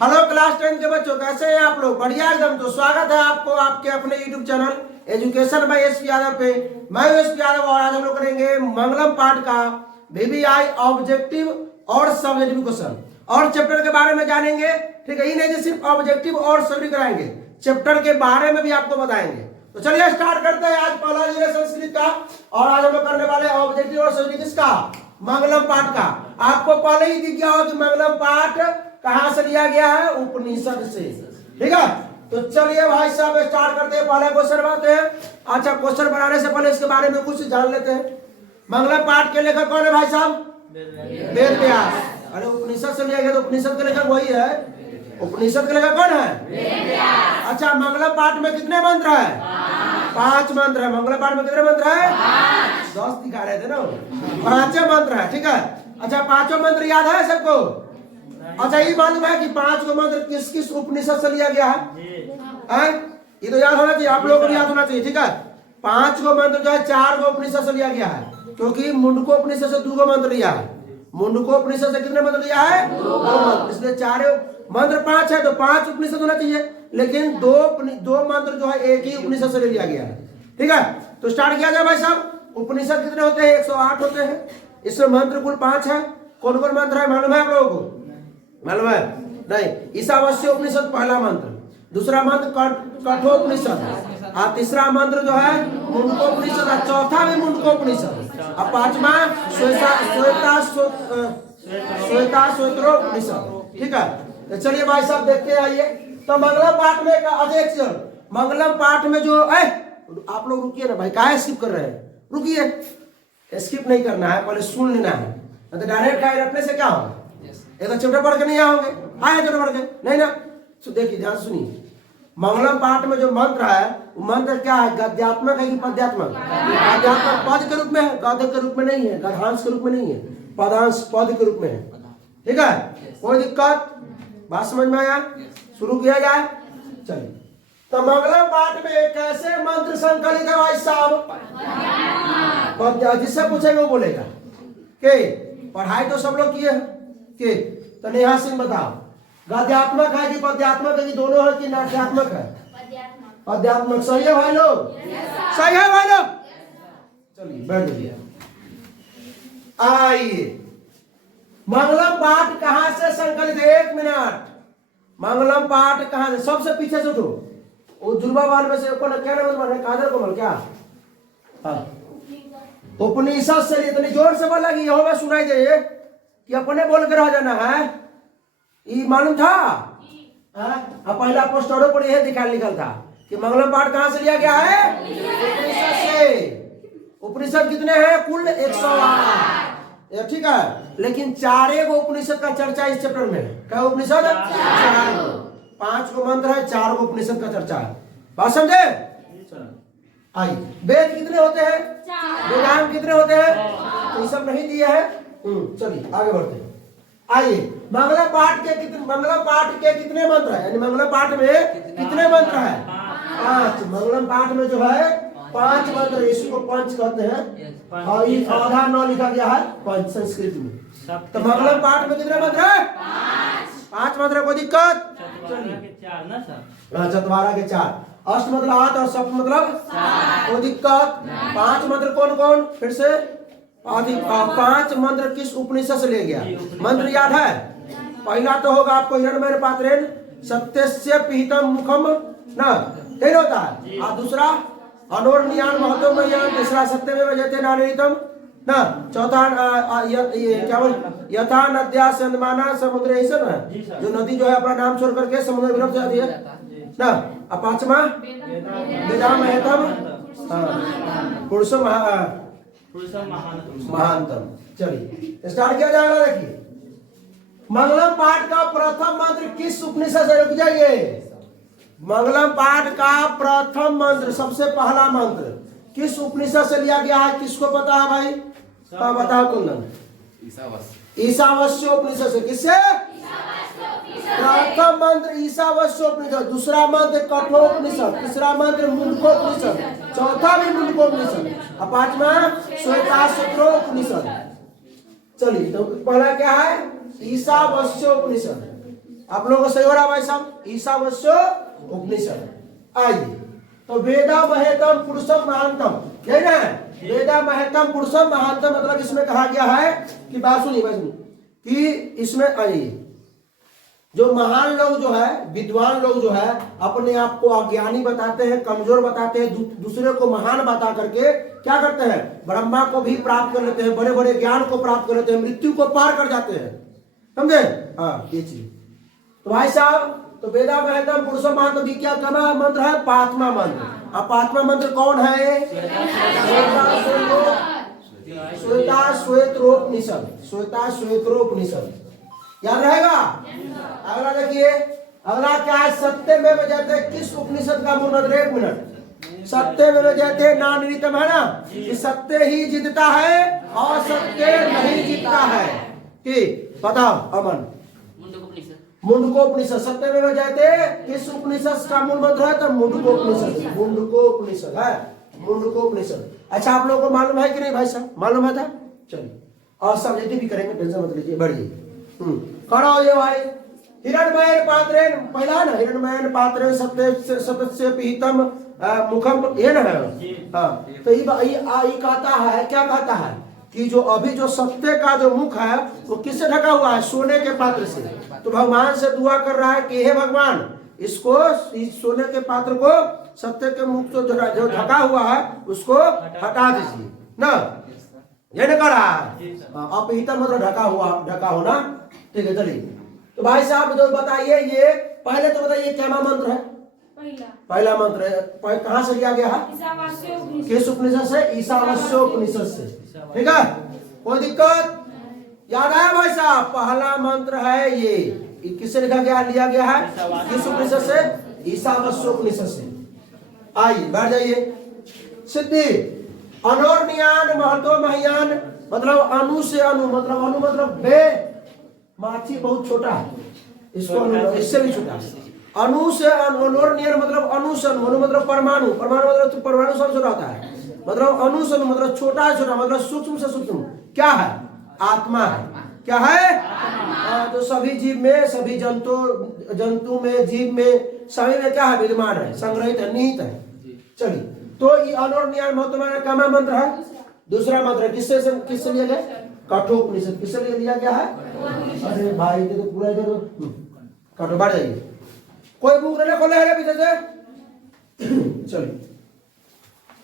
Hello class 10 के बच्चों, कैसे हैं आप लोग? बढ़िया एकदम। तो स्वागत है आपको आपके अपने YouTube channel education by S P Yadav पे। मैं एस पी यादव और आज हम लोग करेंगे मंगलम पाठ का VBI ऑब्जेक्टिव और सब्जेक्टिव क्वेश्चन और चैप्टर के बारे में जानेंगे। ठीक है, ये नहीं कि सिर्फ ऑब्जेक्टिव और सब्जेक्टिव कराएंगे, चैप्टर के बारे में भी आपको बताएंगे। तो चलिए स्टार्ट करते हैं। आज पहला दिन है संस्कृत का और आज हम लोग करने वाले ऑब्जेक्टिव और सब्जेक्टिव किसका? मंगलम पाठ का। आपको पहले ही दिख गया हो कि मंगलम पाठ कहां से लिया गया है? उपनिषद से। ठीक है, तो चलिए भाई साहब स्टार्ट करते हैं। पहले क्वेश्चन बनाते हैं। अच्छा, क्वेश्चन बनाने से पहले इसके बारे में कुछ जान लेते हैं। मंगलम पाठ के लेखक कौन है भाई साहब? वेद व्यास। अरे उपनिषद से लिया गया तो उपनिषद के लेखक वही है। उपनिषद के लेखक कौन है? अच्छा, मंगलम पाठ में कितने मंत्र है? 5 मंत्र है। मंगलम पाठ में कितने मंत्र है? 10 दिखा रहे थे ना, 5 मंत्र है। ठीक है, अच्छा 5 मंत्र याद है सबको? अच्छा, ये मालूम है कि 5 को मंत्र किस किस उपनिषद से लिया गया है? ये तो याद होना चाहिए, आप लोगों को याद होना चाहिए। ठीक है, 5 को मंत्र जो है 4 को उपनिषद से लिया गया है, क्योंकि मुंडको उपनिषद से 2 को मंत्र लिया है। मुंडको उपनिषद से कितने मंत्र लिया है? 2 मंत्र। इसलिए 4 मंत्र 5 है तो 5 उपनिषद होना चाहिए, लेकिन दो मंत्र जो है एक ही उपनिषद से ले लिया गया है। ठीक है, तो स्टार्ट किया जाए भाई साहब। उपनिषद कितने होते हैं? 108 होते हैं। इसमें मंत्र कुल 5 है। कौन कौन मंत्र है मालूम है आप लोगों को? मालूम है? नहीं। ईशावास्य उपनिषद पहला मंत्र, दूसरा मंत्र कठोपनिषद, और तीसरा मंत्र जो है मुंडकोपनिषद, और चौथा भी मुंडकोपनिषद, और पांचवा श्वेताश्वतरोपनिषद। ठीक है, तो चलिए भाई साहब देखते आइए। तो मंगलम पाठ में मंगलम पाठ में जो आप लोग रुकिए ना भाई, काहे स्किप कर रहे हैं? रुकिए, स्किप नहीं करना है, पहले सुन लेना है। तो डायरेक्ट गाइड रखने से क्या होगा? एक तो चैप्टर पढ़ के नहीं आओगे, आए चैप्टर पढ़ के नहीं ना। तो देखिए ध्यान सुनिए, मंगलम पाठ में जो मंत्र है वो मंत्र क्या है? गद्यात्मक है कि पद्यात्मक? गद्यात्मक पद के रूप में है, गद्य के रूप में नहीं है, गद्यांश के रूप में नहीं है, पदांश पद के रूप में है। ठीक है, कोई दिक्कत? बात समझ में आया? शुरू किया जाए। चलिए, तो मंगलम पाठ में कैसे मंत्र संकलित है भाई साहब? जिससे पूछेगा वो बोलेगा कि पढ़ाई तो सब लोग किए हैं कि? तो नेहा सिंह बताओ, गद्यात्मक है कि पद्यात्मक है कि दोनों है कि नाट्यात्मक है? पद्यात्मक। सही है भाई लोग? सही है भाई लोग? चलिए बैठ जाइए। आइए, मंगलम पाठ कहां से संकलित है? 1 मिनट। मंगलम पाठ कहां से? सबसे पीछे से उठो। वो जुलबाबान में से कौन क्या नाम है? कादर कोमल क्या? उपनिषद से। इतनी जोर से बोला कि यहोवा सुनाई दे कि अपने बोल के रह जाना है। ये मालूम था? अब पहला पोस्टरों पर यह लिखा था कि मंगलम पाठ कहां से लिया गया है? उपनिषद से। उपनिषद कितने हैं? कुल 108। ठीक है, लेकिन 4 गो उपनिषद का चर्चा इस चैप्टर में है। क्या उपनिषद? 4। 5 को मंत्र है, 4 को उपनिषद का चर्चा है। बात समझे? आइए, वेद कितने होते हैं? वेदांत कितने होते हैं? तो ये सब नहीं दिए हैं। चलिए आगे बढ़ते हैं। आइए, मंगलम पाठ के कितने मंत्र है? यानी मंगलम पाठ में कितने मंत्र है? 5। मंगलम पाठ में जो है 5 मंत्र, इसको पंच कहते हैं, और ये आधा 9 लिखा गया है पंच संस्कृत में। तो मंगलम पाठ में कितने मंत्र है? 5 मंत्र। कोई दिक्कत? चतवारा के 4, अष्ट मतलब 8 और सप्त मतलब 7। कोई दिक्कत? 5 मंत्र कौन कौन? फिर से 5 मंत्र किस उपनिषद से ले गया? मंत्र याद है? पहला तो होगा आपको हिरण्मय पात्रेण सत्यस्य पिहितम मुखम ना, यही होता है। और दूसरा अनोर्नियान महतो मयान, तीसरा सत्यमेव जयते नानितम ना, चौथा ये क्या बोल यथा नद्या संदमाना समुद्र, ऐसा ना, जो नदी जो है अपना नाम छोड़ करके समुद्र में जाती है ना। अब 5वां वेदामहतम पुरुषम महानतम। चलिए स्टार्ट किया जाएगा। देखिए, मंगलम पाठ का प्रथम मंत्र किस उपनिषद से? रुक जाइए। मंगलम पाठ का प्रथम मंत्र, सबसे पहला मंत्र किस उपनिषद से लिया गया है? किसको पता है भाई? हाँ बताओ कुंदन। ईशावास्य उपनिषद से। किससे? प्रथम मंत्र ईशावास्योपनिषद, दूसरा मंत्र कठोपनिषद, तीसरा मंत्र मुंडकोपनिषद, चौथा भी मुंडकोपनिषद और पांचवा श्वेताश्वतरोपनिषद। चलिए तो पहला क्या है? ईशावास्योपनिषद। आप लोगों को सही हो रहा भाई साहब? ईशावास्य उपनिषद। आइए, तो वेदा महेतम पुरुषम महानतम, यही ना है? वेदा महेतम पुरुषम महानतम मतलब इसमें कहा गया है कि बात सुनिए कि इसमें आइए, जो महान लोग जो है, विद्वान लोग जो है, अपने आप को अज्ञानी बताते हैं, कमजोर बताते हैं, दूसरे को महान बता करके क्या करते हैं? ब्रह्मा को भी प्राप्त कर लेते हैं, बड़े बड़े ज्ञान को प्राप्त कर लेते हैं, मृत्यु को पार कर जाते हैं। समझे? हाँ, ये चीज। तो भाई साहब, तो वेदा महेतम पुरुषम महानतम की क्या करना मंत्र है? पांचवा मंत्र। अब पांचवा मंत्र कौन है? श्वेता श्वेत्रोपनिषद। श्वेता श्वेत्रोपनिषद याद रहेगा? अगला देखिए, अगला क्या है? सत्यमेव जयते किस उपनिषद का मूल मंत्र? 1 मिनट। सत्यमेव जयते ना निमित्तम है ना, कि सत्य ही जीतता है और सत्य नहीं जीतता है। कि बताओ अमन? मुंडकोपनिषद। सत्यमेव जयते किस उपनिषद का मूल मंत्र है? तो मुंडकोपनिषद। मुंडकोपनिषद है, मुंडकोपनिषद। अच्छा, आप लोगों को मालूम है कि नहीं भाई साहब? मालूम है था? चलिए, और सब्जेक्ट भी करेंगे, टेंशन मत लीजिए, बढ़िए। खड़ा हो ये भाई। हिरण्मयेन पात्रेण, पहला ना, हिरण्मयेन पात्रेण सत्य पीतम मुखम, ये ना है? हाँ, तो ये कहता है, क्या कहता है कि जो अभी जो सत्य का जो मुख है वो किससे ढका हुआ है? सोने के पात्र से। तो भगवान से दुआ कर रहा है कि हे भगवान, इसको, इस सोने के पात्र को, सत्य के मुख जो ढका हुआ है उसको हटा दीजिए ना, ये नहीं कर रहा है। अपहिता मतलब ढका होना। ठीक है, चलिए। तो भाई साहब जो बताइए, ये पहले तो बताइए क्या मंत्र है? पहला मंत्र है, कहाँ से लिया गया है? किस उपनिषद से? ईशावास्य उपनिषद से। ठीक है, कोई दिक्कत? याद आया भाई साहब? पहला मंत्र है ये, किससे लिखा गया, लिया गया है? किस उपनिषद से? ईशावास्य उपनिषद से। आइए बैठ जाइए। सिद्धि अनोर्नियान महतो महियान, मतलब अनु से अनु, मतलब अनु मतलब बे, माछी बहुत छोटा है, इसको इससे भी छोटा। अनु से अनोर्नियन मतलब अनु से अनु, मतलब परमाणु। परमाणु मतलब परमाणु सबसे छोटा होता है, मतलब अनु से अनु मतलब छोटा है, छोटा मतलब सूक्ष्म से सूक्ष्म। क्या है? आत्मा है। क्या है? तो सभी जीव में, सभी जंतु में, जीव में, सभी में क्या है? विद्यमान है, संग्रहित है, निहित है। चलिए, तो ये अनोर्नियान महत्व का मंत्र है। दूसरा मंत्र है किससे लिया गया? कठोपनिषद। किससे लिया गया है? अरे भाई ये तो पूरा इधर कठोर। बढ़ जाइए, कोई बुक नहीं खोले है पीछे से। चलिए,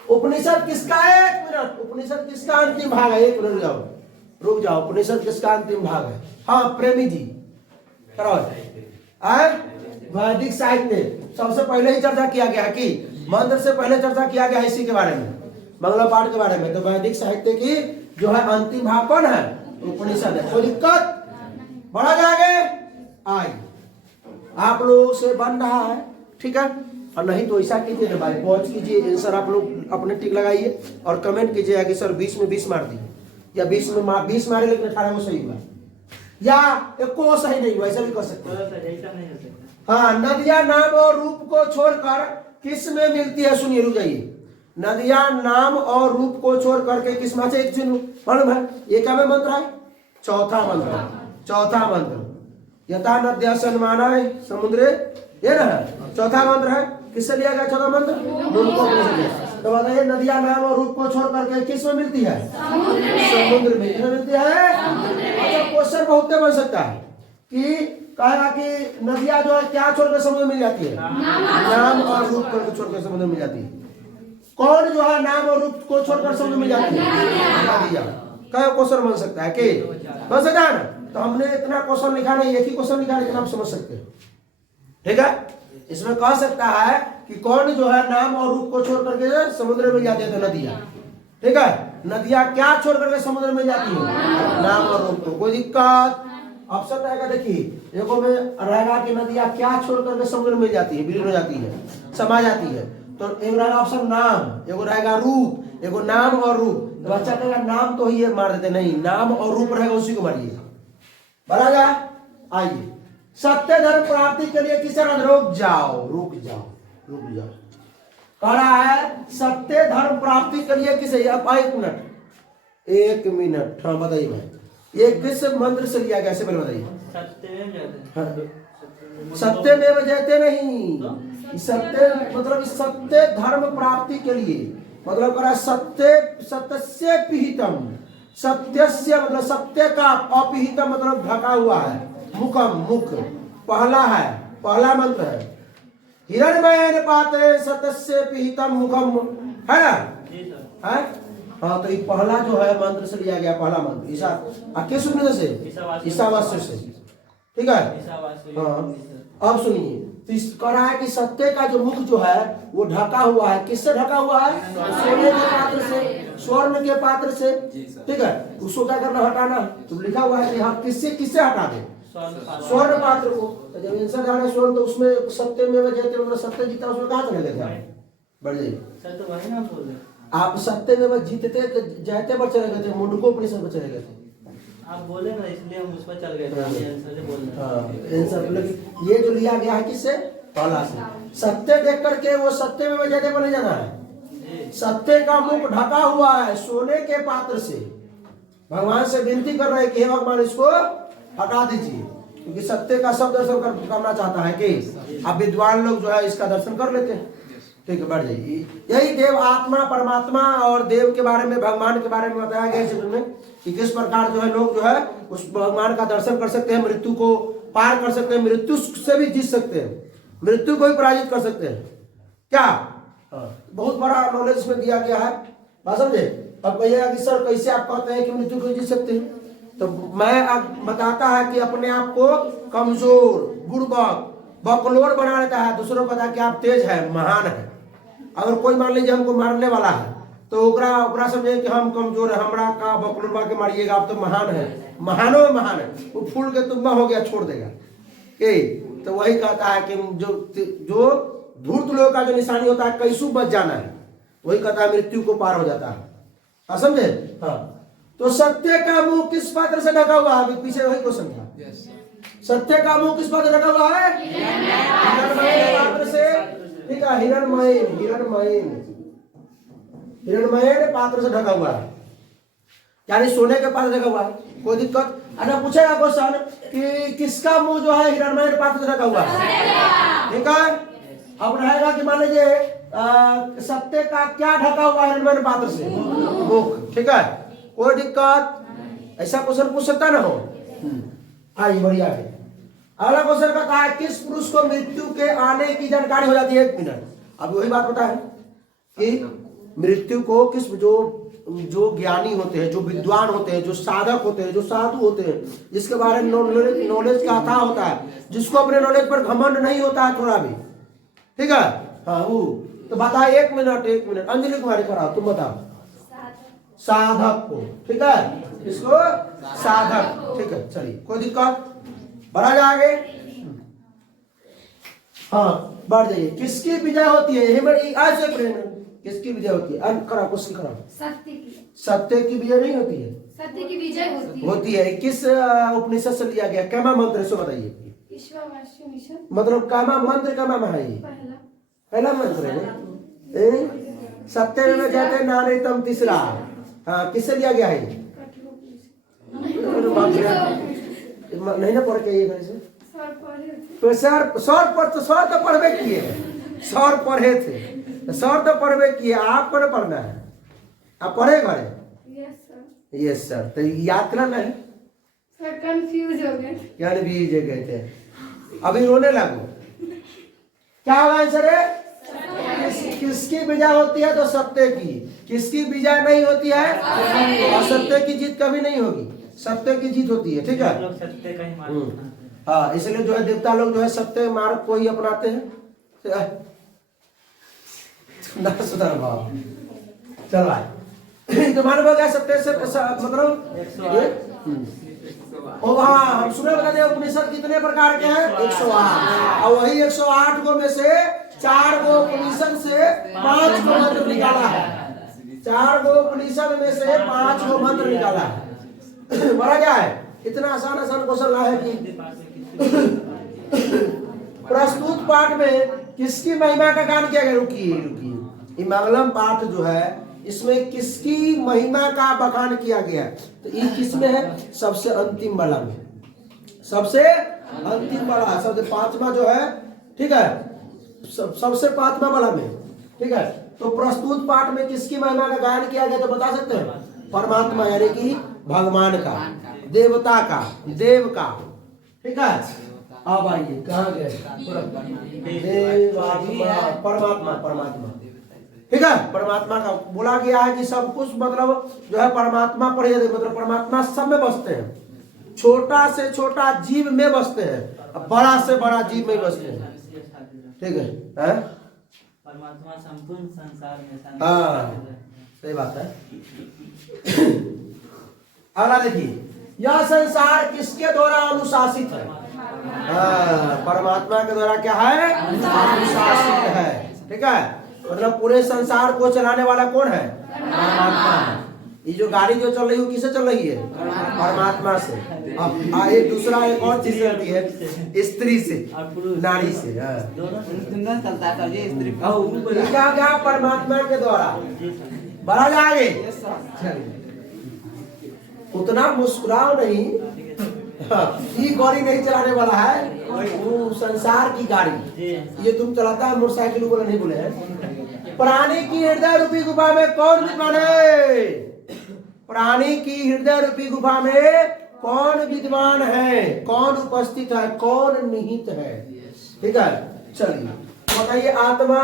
उपनिषद किसका है? 1 मिनट। उपनिषद किसका अंतिम भाग है? 1 मिनट रुक जाओ। उपनिषद किसका अंतिम भाग है? हाँ, प्रेमी जी कराओ। वैदिक साहित्य सबसे पहले ही चर्चा किया गया कि मंत्र से पहले चर्चा किया गया इसी के बारे में, मंगला पाठ के बारे में। तो वैदिक साहित्य की जो है अंतिम भाग कौन है? उपनिषद है। कोई दिक्कत? बढ़ा जाएंगे। आइए, आप लोगों से बन रहा है, ठीक है? और नहीं तो ऐसा कीजिए ना भाई, पॉज कीजिए, आंसर आप लोग अपने टिक लगाइए और कमेंट कीजिएगा कि सर 20 में 20 मार दिए, या 20 में 20 मारे लेकिन 18 को सही हुआ, या एक को सही नहीं हुआ, ऐसा भी कर सकते हैं। हाँ, नदियां नाम और रूप को छोड़कर किस में मिलती है? सुनिए, रुक जाइए। नदियां नाम और रूप को छोड़ करके किस में से? एक चिन्ह मालूम है? ये क्या में मंत्र है? चौथा मंत्र। चौथा मंत्र, यथा नद्या सन्माना है समुद्रे, ये ना है चौथा मंत्र है। किससे लिया गया चौथा मंत्र? मुंडकोपनिषद। तो बताइए, नदियां नाम और रूप को छोड़ करके किस में मिलती है? समुद्र में। किसमें मिलती है? अच्छा, क्वेश्चन बहुत बन सकता है कि कहेगा कि नदियां जो है क्या छोड़कर समुद्र में मिल जाती है? नाम और रूप को छोड़कर समुद्र में मिल जाती है। कौन जो है नाम और रूप को छोड़कर समुद्र में जाती है? नदियां। क्या क्वेश्चन बन सकता है? कि बन सकता है ना? तो हमने इतना क्वेश्चन लिखा नहीं, एक ही क्वेश्चन लिखा, लेकिन आप समझ सकते हैं। ठीक है, इसमें कह सकता है कि कौन जो है नाम और रूप को छोड़ करके समुद्र में जाती है? तो नदियां। ठीक है, नदियां क्या छोड़ करके समुद्र में जाती है? नाम और रूप को। कोई दिक्कत? ऑप्शन रहेगा, देखिए देखो में रहेगा कि नदियां क्या छोड़ करके समुद्र में जाती है, विलीन हो जाती है, समा जाती है। तो एक रहेगा ऑप्शन नाम, एगो रहेगा रूप, एगो नाम और रूप। तो बच्चा कहेगा नाम तो ही है, मार देते नहीं, नाम और रूप रहेगा उसी को मारिए। बराबर? आइए, सत्य धर्म प्राप्ति के लिए किसे? रुक जाओ, रुक जाओ, रुक जाओ। कह रहा है सत्य धर्म प्राप्ति के लिए किसे? आप 1 मिनट। हाँ बताइए भाई, ये किस मंत्र से लिया गया? पहले बताइए। सत्यमेव जयते नहीं, सत्य मतलब सत्य धर्म प्राप्ति के लिए, मतलब करा सत्य, सत्यस्य पिहितम, सत्यस्य मतलब सत्य का, अपिहितम मतलब ढका हुआ है, मुखम मुख पहला है, पहला मंत्र है, हिरण्मयेन पात्रे सत्यस्य पिहितम मुखम, है ना? है? हाँ, तो ये पहला जो है मंत्र से लिया गया, पहला मंत्र ईशा किस उपनिषद से? ईशावास्य से, ठीक है? हाँ, अब सुनिए, तो इस कह रहा है कि सत्य का जो मुख जो है वो ढका हुआ है, किससे ढका हुआ है? सोने के पात्र से, स्वर्ण के पात्र से, ठीक है? उसको क्या करना? हटाना। तो लिखा हुआ है कि हाँ, किससे किससे हटा दे? स्वर्ण पात्र को। तो जब आंसर जा रहा है स्वर्ण, तो उसमें सत्य में जयते मतलब सत्य जीता, उसमें कहाँ चले गए थे? बढ़ जाइए सर, तो वही ना बोल रहे आप, सत्य में जीतते जयते पर चले गए थे, मुंडको उपनिषद पर चले गए थे। आप बोले ना, इसलिए हम उस पर चल गए थे, आंसर से बोल रहे हैं। आंसर मतलब ये जो लिया गया है किससे? पहला से। सत्य देख करके वो सत्य में जयते पर नहीं जाना है। सत्य का मुख ढका हुआ है सोने के पात्र से। भगवान से विनती कर रहे हैं कि हे भगवान, इसको हटा दीजिए, क्योंकि सत्य का सब दर्शन करना चाहता है कि अब विद्वान लोग जो है इसका दर्शन कर लेते हैं। ठीक है, बढ़ जाइए। यही देव आत्मा, परमात्मा और देव के बारे में, भगवान के बारे में बताया गया इस में कि किस प्रकार जो है लोग जो है उस भगवान का दर्शन कर सकते हैं, मृत्यु को पार कर सकते हैं, मृत्यु से भी जीत सकते हैं, मृत्यु को भी पराजित कर सकते हैं। क्या बहुत बड़ा नॉलेज इसमें दिया गया है, बात समझे? अब कहिएगा कि सर कैसे आप कहते हैं कि मृत्यु को जीत सकते हैं? तो मैं बताता है कि अपने आप को कमजोर, बुड़बक, बकलोर बना लेता है, दूसरों को पता कि आप तेज है, महान है। अगर कोई मान लीजिए हमको मारने वाला है, तो ओकरा समझे कि हम कमजोर है, हमरा का बकलोरवा के मारिएगा, आप तो महान है, महानों में महान है, वो फूल के तुम्बा हो गया, छोड़ देगा। तो वही कहता है कि जो धूर्त लोगों का जो निशानी होता है, कैसू बच जाना है, वही कहता है मृत्यु को पार हो जाता है। समझे? हाँ, तो सत्य का मुंह किस पात्र से ढका हुआ है? पीछे वही क्वेश्चन था। सत्य का मुंह किस पात्र से ढका हुआ है? हिरण्मय पात्र से, ठीक है? हिरण्मय पात्र से ढका हुआ है, यानी सोने के पात्र से ढका हुआ है। कोई दिक्कत? अच्छा, पूछेगा क्वेश्चन कि किसका मुंह जो है हिरण्मय पात्र से ढका हुआ है? ठीक है, अब रहेगा कि मान लीजिए सत्य का क्या ढका हुआ है हिरण्मय पात्र से? मुख। ठीक है, कोई दिक्कत? ऐसा क्वेश्चन पूछ सकता ना हो? आइए, बढ़िया है। अगला क्वेश्चन का कहा है किस पुरुष को मृत्यु के आने की जानकारी हो जाती है? 1 मिनट। अब वही बात पता है कि मृत्यु को किस, जो ज्ञानी होते हैं, जो विद्वान होते हैं, जो साधक होते हैं, जो साधु होते हैं, जिसके बारे में नॉलेज का अथाह होता है, जिसको अपने नॉलेज पर घमंड नहीं होता है थोड़ा भी, ठीक है? हाँ, वो तो बताओ। 1 मिनट, 1 मिनट। अंजलि कुमारी कराओ, तुम बताओ। साधक को, ठीक है? इसको साधक, ठीक है? चलिए, कोई दिक्कत? बढ़ा जाएंगे। हाँ, बढ़ जाइए। किसकी विजय होती है? आज से किसकी विजय होती है? करा क्वेश्चन करा। सत्य की। सत्य की विजय नहीं होती है, सत्य की विजय होती है। किस उपनिषद से लिया गया? कैमा मंत्र से बताइए। मतलब कामा मंत्र का नाम है ये, पहला मंत्र है। सत्य में जाते नारे तम तीसरा। हाँ, किससे लिया गया है ये? नहीं ना पढ़ के ये घर से तो सर तो पढ़वे किए, सर पढ़े थे, सर तो पढ़वे किए, आपको ना पढ़ना है। आप पढ़े घरे? Yes sir. तो याद करना नहीं सर, कंफ्यूज हो गए, यानी भी गए थे, अभी रोने लगो। क्या होगा आंसर है? किसकी विजय होती है? तो सत्य की। किसकी विजय नहीं होती है? और सत्य की जीत कभी नहीं होगी, सत्य की जीत होती है। ठीक है, सत्य का ही मार्ग। हाँ, इसलिए जो है देवता लोग जो है सत्य मार्ग को ही अपनाते हैं। सुधर भाव चलो आए तो मालूम हो गया सत्य से मतलब हाँ, हम सुने बता दें उपनिषद कितने प्रकार के हैं? 108। और वही 108 को में से 4 गो उपनिषद से 5 गो मंत्र निकाला है। 4 गो उपनिषद में से 5 गो मंत्र निकाला है। बड़ा क्या है? इतना आसान क्वेश्चन रहा है कि प्रस्तुत पाठ में किसकी महिमा का गान किया गया? रुकिए, ये मंगलम पाठ जो है इसमें किसकी महिमा का बखान किया गया? तो ये किसमें है? सबसे अंतिम वाला में, सबसे अंतिम वाला, सबसे पांचवा जो है, ठीक है, सबसे पांचवा वाला में, ठीक है। तो प्रस्तुत पाठ में किसकी महिमा का गायन किया गया तो बता सकते हैं? परमात्मा यानी कि भगवान का, देवता का, देव का, ठीक है। अब आइए कहाँ गए? देवात्मा, परमात्मा, परमात्मा, ठीक है। परमात्मा का बोला गया है कि सब कुछ मतलब जो है परमात्मा पर ही, मतलब परमात्मा सब में बसते हैं, छोटा से छोटा जीव में बसते हैं, बड़ा से बड़ा जीव में बसते हैं, ठीक है। परमात्मा संपूर्ण संसार में। हाँ सही बात है। अगला देखिए, यह संसार किसके द्वारा अनुशासित है? परमात्मा के द्वारा क्या है? अनुशासित है, ठीक है। मतलब पूरे संसार को चलाने वाला कौन है? परमात्मा है। ये जो गाड़ी जो चल रही है किससे चल रही है? परमात्मा से। अब एक दूसरा एक और चीज चलती है, स्त्री से, नारी से। क्या क्या परमात्मा के द्वारा बढ़ा जाएंगे। उतना मुस्कुराओ नहीं, ये गाड़ी नहीं चलाने वाला है, वो संसार की गाड़ी। ये तुम चलाता है मोटरसाइकिल वाला नहीं बोले हैं। प्राणी की हृदय रूपी गुफा में कौन विद्वान है? प्राणी की हृदय रूपी गुफा में कौन विद्वान है? कौन उपस्थित है? कौन निहित है? ठीक है, चलिए बताइए। आत्मा,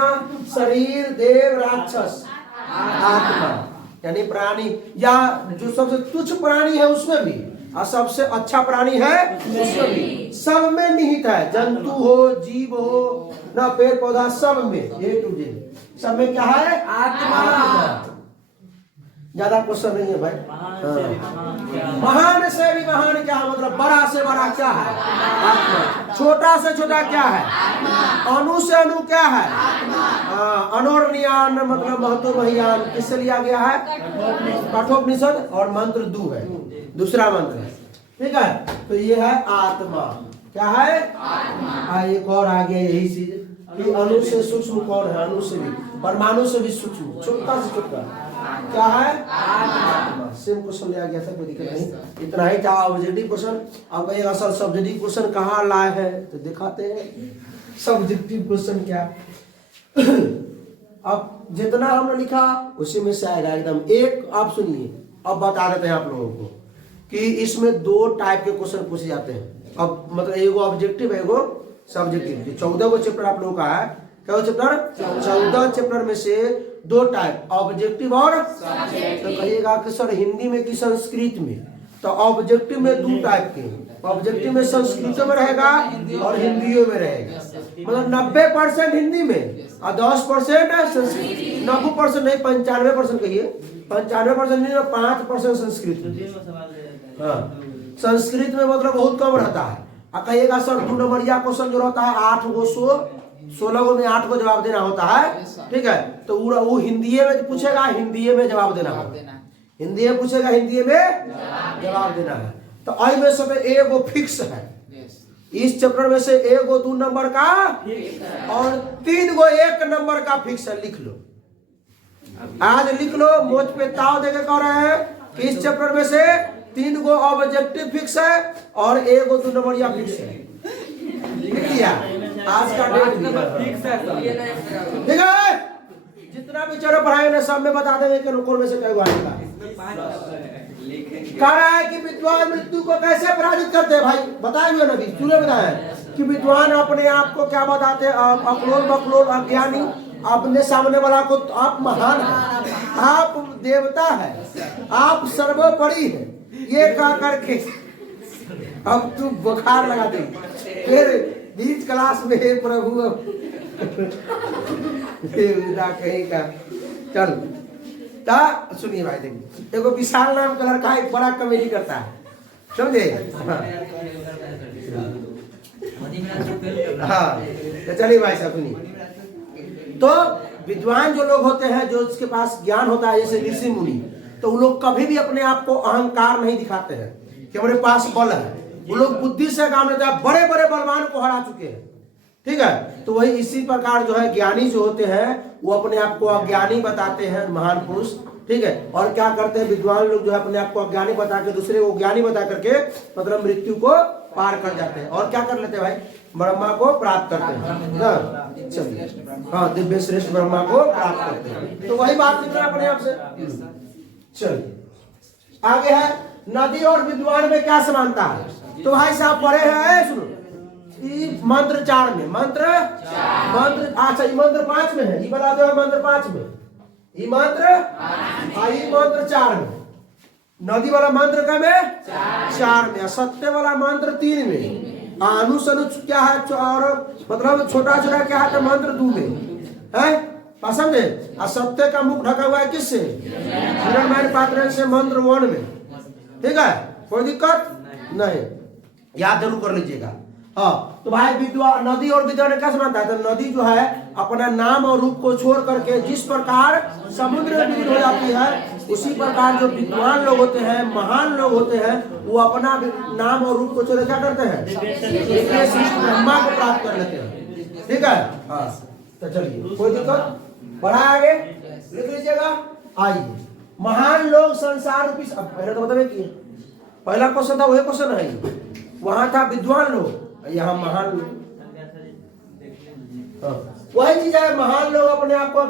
शरीर, देव, राक्षस। आत्मा यानी प्राणी, या जो सबसे तुच्छ प्राणी है उसमें भी, और सबसे अच्छा प्राणी है उसमें भी, सब में निहित है। जंतु हो, जीव हो, ना पेड़ पौधा, सब में ए टू जेड, सब में क्या है? आत्मा। ज्यादा क्वेश्चन नहीं है भाई। महान से भी महान क्या मतलब? बड़ा से बड़ा क्या है? आत्मा। छोटा से छोटा क्या है? अणु से अणु क्या है? अनोरनियान मतलब महतो महियान। किससे लिया गया है? कठोपनिषद और मंत्र 2 है, दूसरा मंत्र है, ठीक है। तो ये है आत्मा। क्या है? आत्मा। एक और आ गया यही चीज कि अणु से सूक्ष्म कौन है? अणु से भी, परमाणु से भी सूक्ष्म, छोटा से छोटा क्या है? आत्मा। सेम क्वेश्चन लिया गया था, कोई दिक्कत नहीं। इतना ही था ऑब्जेक्टिव क्वेश्चन। आप कहिएगा सर सब्जेक्टिव क्वेश्चन कहाँ लाए हैं, तो दिखाते हैं सब्जेक्टिव क्वेश्चन क्या। अब जितना हमने लिखा उसी में से आएगा एकदम। एक आप सुनिए, अब बता देते हैं आप लोगों को कि इसमें 2 टाइप के क्वेश्चन पूछे जाते हैं। अब मतलब एगो ऑब्जेक्टिव है, एगो सब्जेक्टिव। 14 गो चैप्टर आप लोगों का है। क्या चैप्टर? 14 चैप्टर में से 2 टाइप, ऑब्जेक्टिव और तो कहिएगा कि सर हिंदी में कि संस्कृत में? तो ऑब्जेक्टिव में 2 टाइप के, ऑब्जेक्टिव में संस्कृत में रहेगा और हिंदियों में रहेगा। मतलब 90% हिंदी में और 10% संस्कृत। 90% नहीं, 95% कहिए, 95% नहीं, 5% संस्कृत में। हाँ, संस्कृत में मतलब बहुत कम रहता है। और कहिएगा सर 2 नंबरिया क्वेश्चन जो रहता है 8 गो 16 गो में 8 को जवाब देना होता है, ठीक है। तो वो हिंदी में पूछेगा, हिंदी में जवाब देना है। हिंदी में पूछेगा, हिंदी में जवाब देना है। तो आई में सब एगो फिक्स है। इस चैप्टर में से एगो 2 नंबर का और 3 गो 1 नंबर का फिक्स है। लिख लो, आज लिख लो। मोच पे ताव देके कह रहे हैं कि इस चैप्टर में से 3 गो ऑब्जेक्टिव फिक्स है और एगो 2 नंबरिया फिक्स है। लिख लिया, आज का डेट फिक्स है, ठीक है। जितना भी चलो पढ़ाई ने सब में बता देंगे कि कौन में से कई आएगा। कह रहा है कि विद्वान मृत्यु को कैसे पराजित करते हैं? भाई बताइए ना, भी बताया कि विद्वान अपने आप को क्या बताते हैं? अकलोल बकलोल अज्ञानी, अपने सामने वाला को आप महान है, आप देवता है, आप सर्वोपरि है, ये कह करके अब तू बुखार लगा दे। फिर बीच क्लास में हे प्रभु कहीं का चल। सुनिए भाई, देखिए एगो विशाल नाम का लड़का एक बड़ा कॉमेडी करता है, समझे? हाँ तो चलिए भाई साहब सुनिए। तो विद्वान जो लोग होते हैं, जो उसके पास ज्ञान होता है, जैसे ऋषि मुनि, तो वो लोग कभी भी अपने आप को अहंकार नहीं दिखाते हैं कि हमारे पास बल है। वो लोग बुद्धि से काम लेते हैं, बड़े बड़े बलवान को हरा चुके हैं, ठीक है। तो वही इसी प्रकार जो है ज्ञानी जो होते हैं वो अपने आप को अज्ञानी बताते हैं, महान पुरुष, ठीक है। और क्या करते हैं विद्वान लोग जो है अपने आप को अज्ञानी बता के दूसरे को ज्ञानी बता करके मतलब मृत्यु को पार कर जाते हैं और क्या कर लेते हैं भाई, ब्रह्मा को प्राप्त करते हैं ना। चलिए, हाँ, दिव्य श्रेष्ठ ब्रह्मा को प्राप्त करते हैं, तो वही बात निकला अपने आप से। चलिए आगे है, नदी और विद्वान में क्या समानता है। तो भाई साहब पढ़े हैं, सुनो, मंत्र 4 में, मंत्र अच्छा, ये मंत्र 5 में है, ये बता दो मंत्र 5 में, ये मंत्र मंत्र 4 में, नदी वाला मंत्र का में 4 में, सत्य वाला मंत्र 3 में, अनुसनुच क्या है और मतलब छोटा छोटा क्या है तो मंत्र 2 में है, पसंद है। और सत्य का मुख ढका हुआ है किससे, हिरण्मय पात्र से, मंत्र 1 में, ठीक है, कोई दिक्कत नहीं, याद जरूर कर लीजिएगा। हाँ, तो भाई विद्वान, नदी और विद्वान क्या समानता है, तो नदी जो है अपना नाम और रूप को छोड़ करके जिस प्रकार समुद्र में विलीन हो जाती है, उसी प्रकार जो विद्वान लोग होते हैं, महान लोग होते हैं, वो अपना नाम और रूप को छोड़ क्या करते हैं, दिव्य श्रेष्ठ ब्रह्मा को प्राप्त कर लेते हैं, ठीक है। हाँ, तो चलिए कोई दिक्कत, बढ़ा आगे लिख लीजिएगा। आइए, महान लोग संसार रूपी, पहले तो बताइए कि पहला क्वेश्चन था, वही क्वेश्चन है, वहां था विद्वान लोग, यहाँ महान लोग, वही चीज है, महान लोग अपने आप को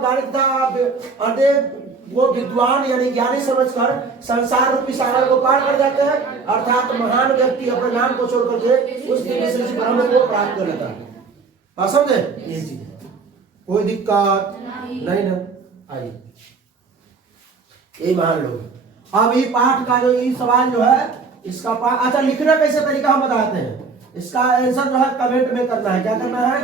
वो विद्वान यानी ज्ञानी समझकर संसार रूपी सागर को पार कर जाते हैं, अर्थात महान व्यक्ति अपने नाम को छोड़ करके उस दिव्य श्रेष्ठ ब्रह्म को प्राप्त कर लेता है। समझे, ये चीज कोई दिक्कत नहीं ना। आइए, ये महान लोग, अब ये पाठ का जो ये सवाल जो है इसका पाठ, अच्छा लिखना कैसे तरीका हम बताते हैं, इसका आंसर जो है कमेंट में करना है, क्या करना है,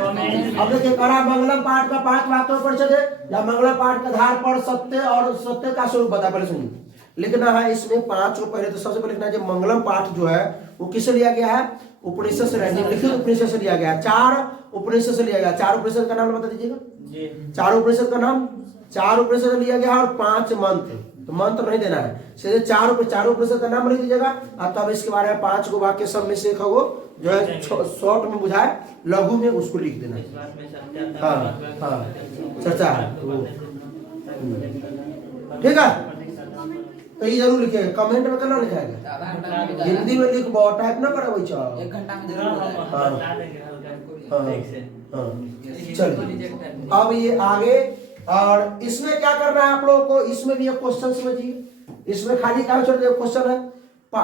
अब देखिए करा मंगलम पाठ का 5 वाक्यों परिचय है, या मंगलम पाठ के आधार पर सत्य और सत्य का स्वरूप बता, पहले सुनिए, लिखना है इसमें 5 को। पहले तो सबसे पहले लिखना है, मंगलम पाठ जो है वो किससे लिया गया है, उपनिषद से, निम्नलिखित उपनिषद से लिया गया है, 4 उपनिषद से लिया गया। 4 उपनिषद का नाम बता दीजिएगा, 4 उपनिषद का नाम, 4 उपनिषद लिया गया और 5 मंत्र, तो मंत्र नहीं देना है, सीधे 4 उपनिषद का नाम लिख दीजिएगा, और तब इसके बारे में 5 को वाक्य सब में से एक वो जो है शॉर्ट में बुझाए, लघु में उसको लिख देना। हाँ हाँ, चर्चा है, ठीक है, तो ये जरूर लिखिएगा, कमेंट में करना लिखाएगा, हिंदी में लिख, बहुत टाइप ना करे, वही चाहो 1 घंटा में चलिए अब ये आगे, और इसमें क्या करना है आप लोगों को, इसमें भी एक क्वेश्चन समझिए, इसमें खाली क्या छोड़ दिया क्वेश्चन है,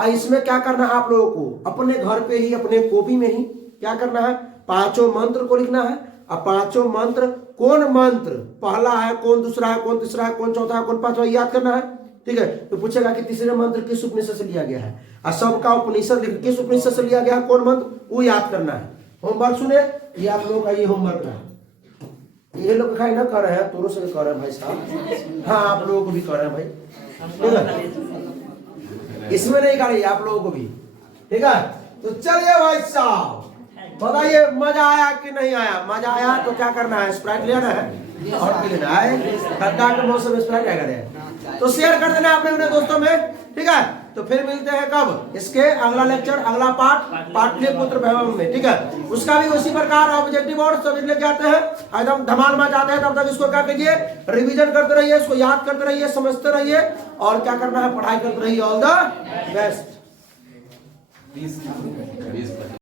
इसमें क्या करना है आप लोगों को, अपने घर पे ही अपने कॉपी में ही क्या करना है, 5 मंत्र को लिखना है, और 5 मंत्र, कौन मंत्र पहला है, कौन दूसरा है, कौन तीसरा है, कौन चौथा है, कौन 5वां, याद करना है, ठीक है। तो पूछेगा कि तीसरे मंत्र किस उपनिषद से लिया गया है, और सबका उपनिषद किस उपनिषद से लिया गया है, कौन मंत्र, वो याद करना है। होमवर्क सुने, ये आप लोगों का ये होमवर्क है, ये लोग दिखाई ना कर रहे हैं, तोरों से कर रहे हैं भाई साहब, हाँ आप लोगों को भी कर रहे हैं भाई, इसमें नहीं करिए आप लोगों को भी, ठीक है। तो चलिए भाई साहब बताइए, मजा आया कि नहीं आया, मजा आया तो क्या करना है, स्प्राइट लेना है और पी लेना है, ठंडा के मौसम में स्प्राइट आएगा, तो शेयर कर देना अपने दोस्तों में, ठीक है। तो फिर मिलते हैं कब, इसके अगला लेक्चर, अगला पाठ, पाटलिपुत्र वैभव में, ठीक है, उसका भी उसी प्रकार ऑब्जेक्टिव और सभी लेके आते हैं, एकदम धमाल मच आते हैं। तब तक इसको क्या कीजिए, रिवीजन करते रहिए, इसको याद करते रहिए, समझते रहिए, और क्या करना है, पढ़ाई करते रहिए। All the best.